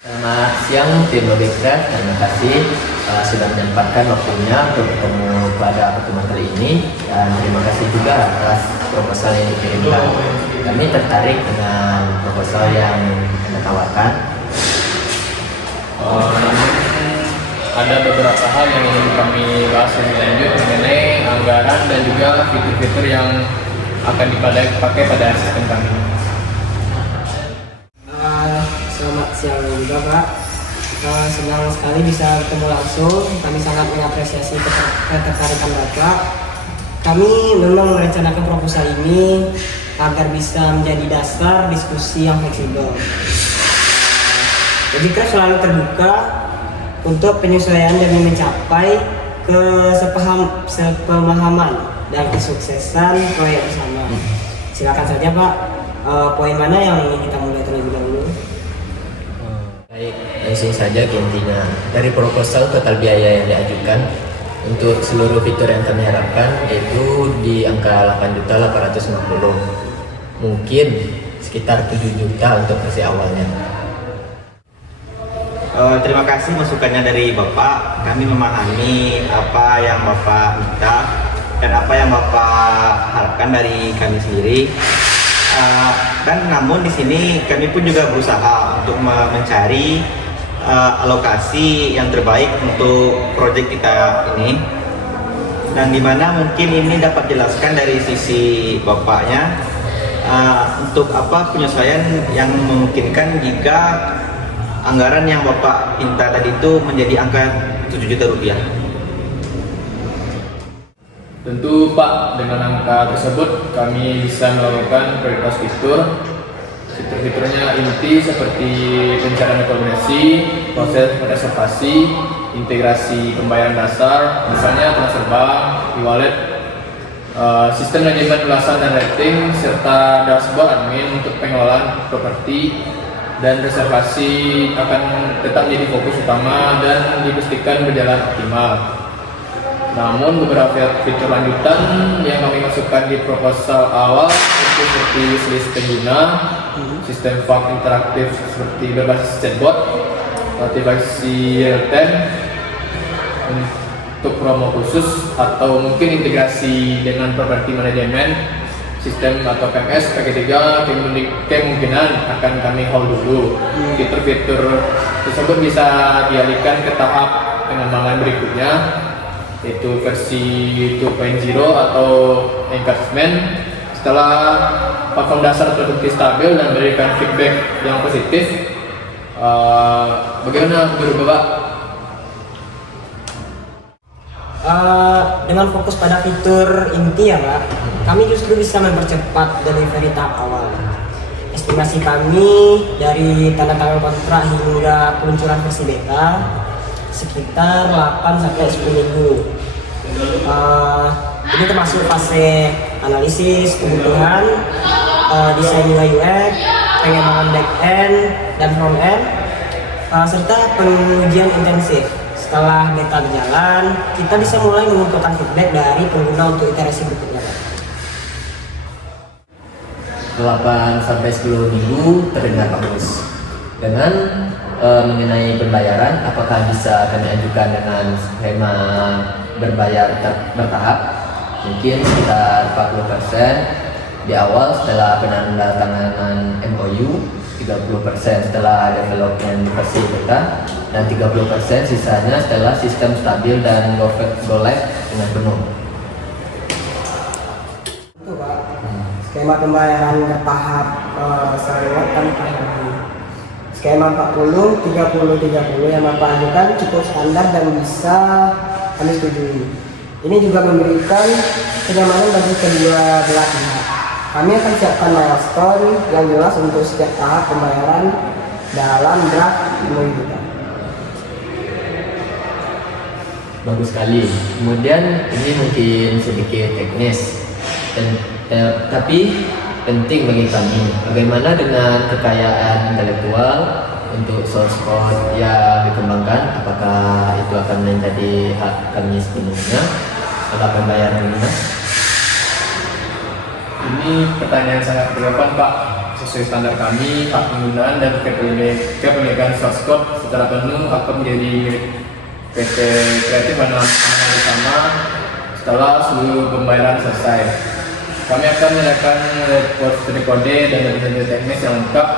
Selamat siang tim Lobbycraft, terima kasih sudah menyempatkan waktunya untuk bertemu pada pertemuan kali ini, dan terima kasih juga atas proposal yang dikirimkan. Kami tertarik dengan proposal yang Anda tawarkan. Ada beberapa hal yang ingin kami bahas lebih lanjut mengenai anggaran dan juga fitur-fitur yang akan dipakai pada sistem kami. Selamat siang juga Pak. Senang sekali bisa bertemu langsung. Kami sangat mengapresiasi ketertarikan Bapak. Kami memang merencanakan proposal ini agar bisa menjadi dasar diskusi yang fleksibel. Lobbycraft selalu terbuka untuk penyesuaian demi mencapai sepemahaman dan kesuksesan proyek bersama. Silakan saja Pak, poin mana yang ingin kita mulai terlebih dahulu? Baik, langsung saja ke intinya. Dari proposal total biaya yang diajukan untuk seluruh fitur yang kami harapkan yaitu di angka 8.850. Mungkin sekitar 7 juta untuk versi awalnya. Terima kasih masukannya dari Bapak. Kami memahami apa yang Bapak minta dan apa yang Bapak harapkan dari kami sendiri. Dan namun di sini kami pun juga berusaha untuk mencari alokasi yang terbaik untuk proyek kita ini. Dan dimana mungkin ini dapat jelaskan dari sisi Bapaknya untuk apa penyesuaian yang memungkinkan jika anggaran yang Bapak minta tadi itu menjadi angka 7 juta rupiah. Tentu Pak, dengan angka tersebut kami bisa melakukan prioritas fitur. Fitur-fiturnya inti seperti pencarian rekomendasi, proses reservasi, integrasi pembayaran dasar, misalnya transfer bank, e-wallet, sistem manajemen ulasan dan rating, serta dashboard admin untuk pengelolaan properti, dan reservasi akan tetap menjadi fokus utama dan dipastikan berjalan optimal. Namun beberapa fitur lanjutan yang kami masukkan di proposal awal itu seperti wishlist pengguna, sistem file interaktif seperti berbasis chatbot, notifikasi real time untuk promo khusus, atau mungkin integrasi dengan properti manajemen sistem atau PMS pakai 3 kemungkinan akan kami hold dulu. Fitur-fitur tersebut bisa dialihkan ke tahap pengembangan berikutnya, yaitu versi 2.0 atau engagement. Setelah platform dasar terbukti stabil dan memberikan feedback yang positif, bagaimana menurut Bapak? Dengan fokus pada fitur inti ya Pak, kami justru bisa mempercepat delivery tahap awal. Estimasi kami dari tanda tangan kontrak hingga peluncuran versi beta sekitar 8-10 minggu. Ini termasuk fase analisis kebutuhan, desain UI UX, pengembangan back-end dan front-end, serta pengujian intensif. Setelah beta berjalan, kita bisa mulai mengumpulkan feedback dari pengguna untuk iterasi berikutnya. 8-10 minggu terdengar bagus. Dengan mengenai pembayaran, apakah bisa kami ajukan dengan skema berbayar bertahap? Mungkin sekitar 40% di awal setelah penandatanganan MOU, 30% setelah development versi beta, dan 30% sisanya setelah sistem stabil dan go live dengan penuh. Itu Pak, skema pembayaran bertahap selewat kami pahami. Skema 40-30-30 yang Bapak ajukan cukup standar dan bisa kami setujui. Ini juga memberikan kenyamanan bagi kedua belah pihak. Kami akan siapkan milestone yang jelas untuk setiap tahap pembayaran dalam draft MOU kita. Bagus sekali. Kemudian ini mungkin sedikit teknis, tapi penting bagi kami. Bagaimana dengan kekayaan intelektual untuk source code yang dikembangkan? Apakah itu akan menjadi hak kami sepenuhnya setelah pembayaran ini? Ini pertanyaan sangat relevan Pak. sesuai standar kami, hak penggunaan dan kepemilikan source code secara penuh akan menjadi milik PT Kreatif Anak Bersama setelah seluruh pembayaran selesai. Kami akan menyediakan report studi kode dan dokumentasi teknis yang lengkap.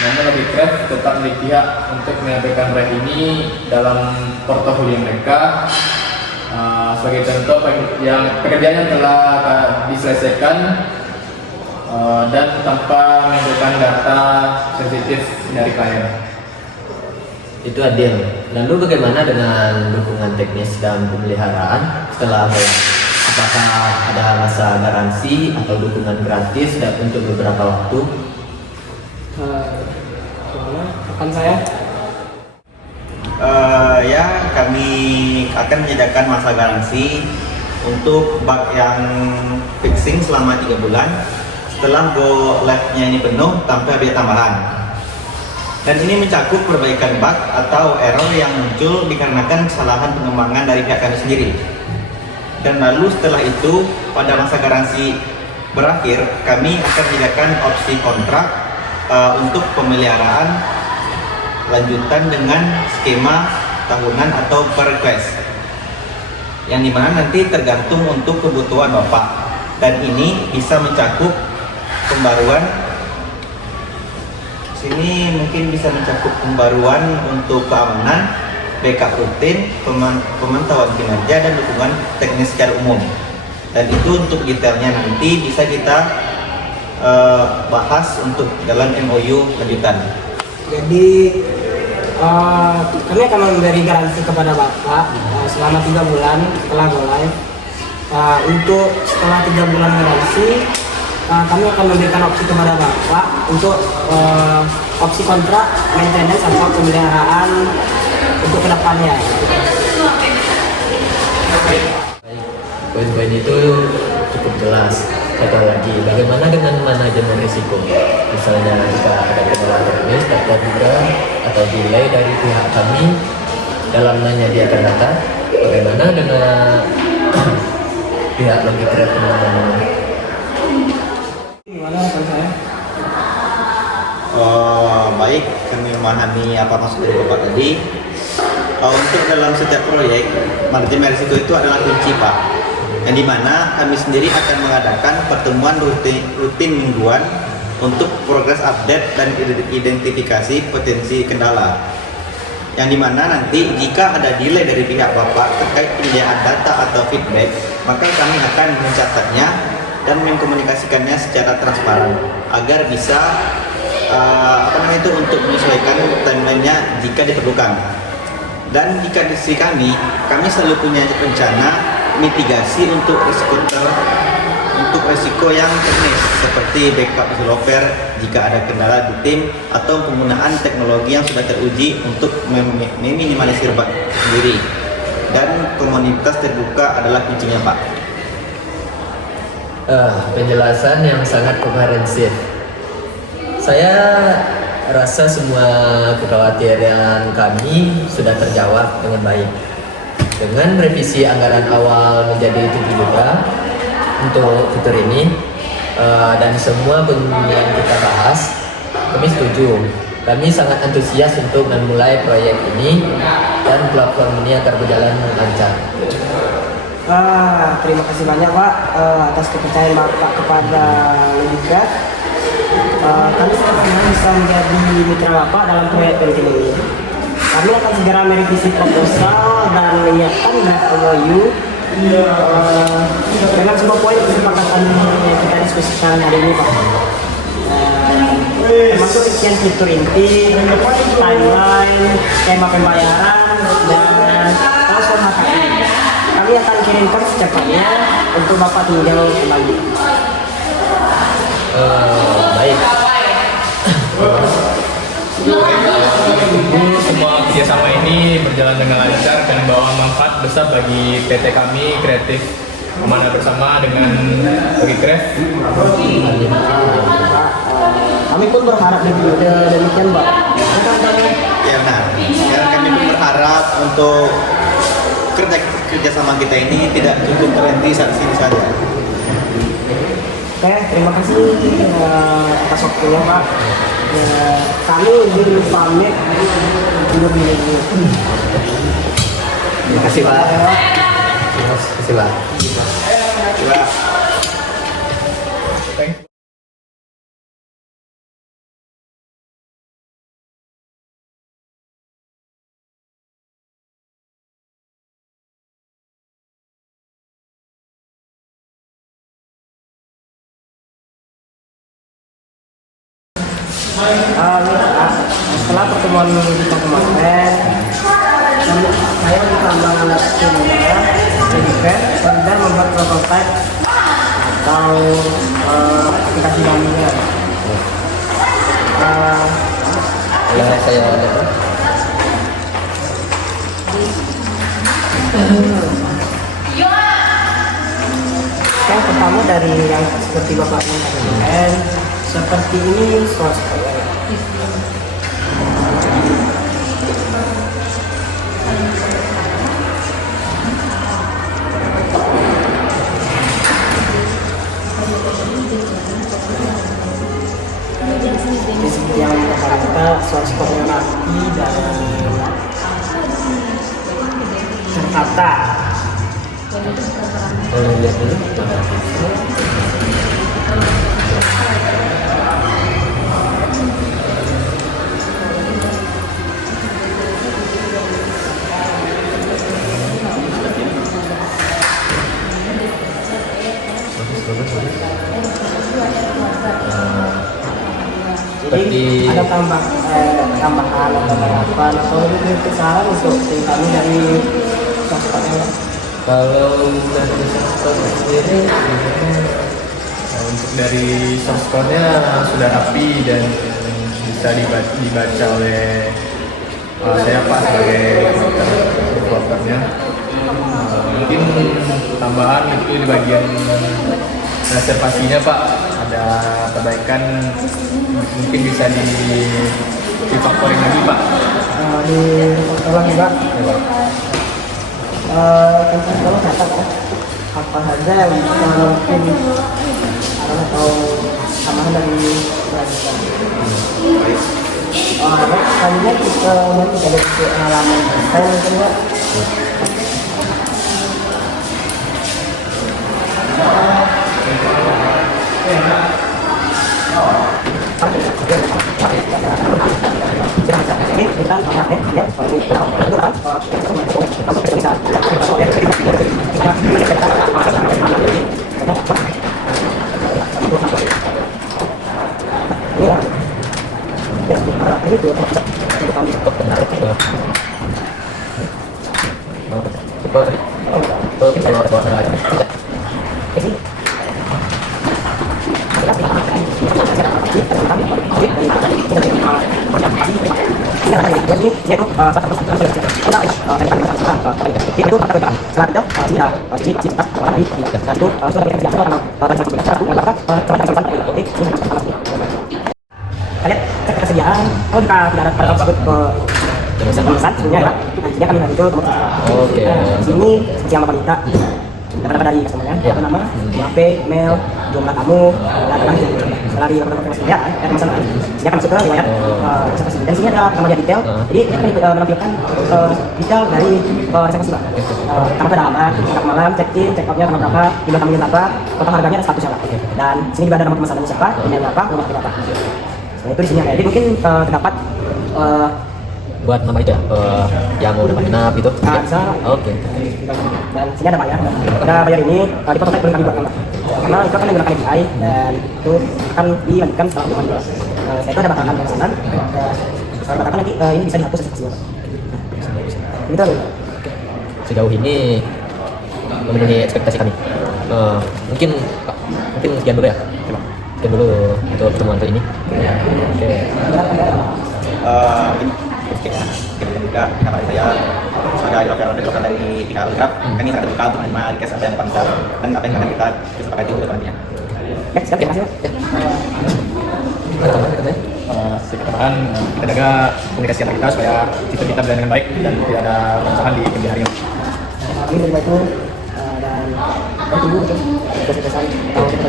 Namun Logicraft tetap milik pihak untuk menyampaikan proyek ini dalam portofolio mereka. Sebagai contoh, pekerjaan yang telah diselesaikan dan tanpa menggunakan data sensitif dari klien. Itu adil. Lalu bagaimana dengan dukungan teknis dan pemeliharaan setelah bayar? Apakah ada masa garansi atau dukungan gratis dan untuk beberapa waktu? Gimana? Akan saya? Ya, kami akan menyediakan masa garansi untuk bug yang fixing selama 3 bulan. Setelah go live-nya ini penuh tanpa biaya tambahan. Dan ini mencakup perbaikan bug atau error yang muncul dikarenakan kesalahan pengembangan dari pihak kami sendiri. Dan lalu setelah itu, pada masa garansi berakhir, kami akan menyediakan opsi kontrak untuk pemeliharaan lanjutan dengan skema tahunan atau per request, yang dimana nanti tergantung untuk kebutuhan Bapak, dan ini bisa mencakup pembaruan. Sini mungkin bisa mencakup pembaruan untuk keamanan, backup rutin, pemantauan kinerja, dan dukungan teknis secara umum. Dan itu untuk detailnya nanti bisa kita bahas untuk dalam MOU lanjutan. Jadi kami akan memberi garansi kepada Bapak selama 3 bulan setelah go live. Untuk setelah 3 bulan garansi, kami akan memberikan opsi kepada Bapak untuk opsi kontrak, maintenance atau pemeliharaan untuk kedepannya. Poin-poin itu cukup jelas. Satu lagi, bagaimana dengan manajemen risiko? Misalnya jika ada kendala teknis, data juga atau delay dari pihak kami dalam menyediakan data, bagaimana dengan pihak Logicraft? Gimana akan saya? Baik, kami memahami apa maksud dari Bapak tadi. Untuk dalam setiap proyek, manajemen risiko itu adalah kunci, Pak. Yang dimana kami sendiri akan mengadakan pertemuan rutin mingguan untuk progres update dan identifikasi potensi kendala. Yang dimana nanti jika ada delay dari pihak Bapak terkait penyediaan data atau feedback, maka kami akan mencatatnya dan mengkomunikasikannya secara transparan agar bisa untuk menyesuaikan timeline-nya jika diperlukan. Dan jika di sisi kami selalu punya rencana mitigasi untuk resiko yang teknis seperti backup developer jika ada kendala di tim atau penggunaan teknologi yang sudah teruji untuk meminimalisir bug sendiri. Dan komunitas terbuka adalah kuncinya, Pak. Penjelasan yang sangat komprehensif. Saya rasa semua kekhawatiran kami sudah terjawab dengan baik. Dengan revisi anggaran awal menjadi 7 juta untuk fitur ini dan semua yang kita bahas, kami setuju. Kami sangat antusias untuk memulai proyek ini dan platform ini akan berjalan lancar. Terima kasih banyak Pak atas kepercayaan Bapak kepada Logicraft. Kami sebenarnya bisa menjadi mitra Bapak dalam proyek penting ini. Kami akan segera merevisi proposal dan menyiapkan draft MOU dengan semua poin kesepakatan yang kita diskusikan hari ini, Pak. Termasuk rincian fitur inti, timeline, skema pembayaran, dan transfer HKI. Kami akan kirimkan secepatnya untuk Bapak tinggal kembali. Baik. Semua kerjasama ini berjalan dengan lancar dan membawa manfaat besar bagi PT kami Kreatif Amanah Bersama dengan Logicraft. Kami pun berharap demikian, Pak. Ya benar. Dan kami pun berharap untuk kerjasama kita ini tidak cukup terhenti saat ini saja. Oke, terima kasih atas waktunya Pak. Kami ingin pamit undur diri. Terima kasih Pak. Terima kasih Pak. Coba. Setelah pertemuan kita kemarin, saya ditambah alat timnya, Edipet, dan membuat prototipe atau aplikasi dalamnya. Yang saya lihat. Yang pertama dari yang seperti Bapak kemarin, seperti ini source code. Ini seperti yang kita source code-nya rapi dan tertata. Lihat dulu. Jadi ada tambahan atau harapan atau kritik saran untuk tim kami dari sosoknya. Kalau dari source sendiri, untuk dari source code-nya sudah rapi dan bisa dibaca oleh saya Pak sebagai developernya. Mungkin tambahan itu di bagian reservasinya Pak, ada perbaikan mungkin bisa difaktoring lagi Pak. Di tolong juga. Tentang kalau catat ya, apa saja yang mungkin atau tambahan dari pelajaran. Selanjutnya kita ada halaman desain mungkin ya. Kalian cek ketersediaan, kalau kita tidak ada pada tersebut ke pemesan sebenarnya ya, nantinya kami nanti itu Oke. sini seperti yang Bapak minta dapat dari customer-nya, apa nama, HP, mail, jumlah tamu, dan nanti setelah di persediaan, pemesanan dia akan masuk ke riwayat reservasi. Dan sini ada nama dia detail, jadi dia akan menampilkan detail dari reservasi Pak. Tanggal pada alamat, tanggal malam, check-in, check-out-nya tanggal berapa, jumlah tamunya berapa, total harganya ada statusnya Pak. Dan sini juga ada nama pemesanannya siapa, email berapa, nomor berapa. Nah, itu di sini ada. Jadi mungkin terdapat Buat nama itu ya, yang udah menginap gitu. bisa. Oke. Dan sini ada bayar. Ada bayar ini di prototipe belum kami buat Pak. Karena itu akan menggunakan API dan itu akan dilanjutkan setelah bulan. Saya itu ada batasan pemesanan. Saya batasan nanti ini bisa dihapus reservasinya Pak. Ini tuh. Sejauh ini memenuhi ekspektasi kami. Mungkin Pak, mungkin sekian dulu ya. Sekian dulu untuk pertemuan kali ini. Oke. Ini juga karena saya sebagai developer dari pihak Lengkap, kami sangat terbuka untuk menerima request apa yang bangsa dan apa yang akan kita kesepakati untuk nantinya. Siap, terima kasih Pak. Ada tambahan katanya? Sedikit tambahan, kita jaga komunikasi antar kita supaya sistem kita berjalan dengan baik dan tidak ada permasalahan di kemudian hari. Kami menerima itu dan tunggu itu kesan-kesan atau kita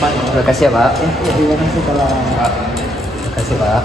Pak. Terima kasih ya Pak. Terima kasih kalau Terima kasih Pak.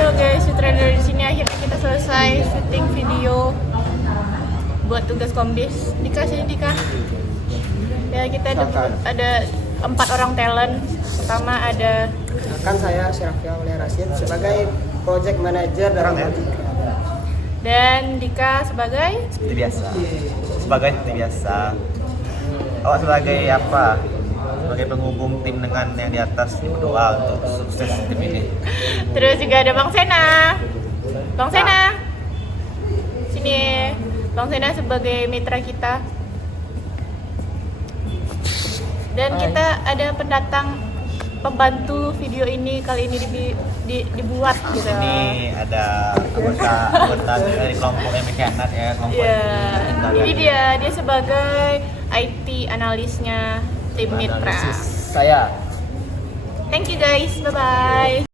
So guys, sutradara di sini akhirnya kita selesai syuting video buat tugas Komdis. Dika sini Dika. Ya kita ada 4 orang talent. Pertama ada kan saya Syarafia Aulia Rasid sebagai project manager dalam dan Dika sebagai Seperti biasa. Seperti biasa. Awak sebagai apa? Sebagai penghubung tim dengan yang di atas, berdoa untuk sukses tim ini. terus juga ada Bang Sena. Bang Sena. Sini. Bang Sena sebagai mitra kita. Dan kita ada pendatang pembantu video ini kali ini dibuat gitu. Ini ada anggota dari kelompok yang mengkhianat ya, kelompok Ya, ini. ini dia sebagai IT analisnya tim Mitra. Saya. Thank you guys, bye bye.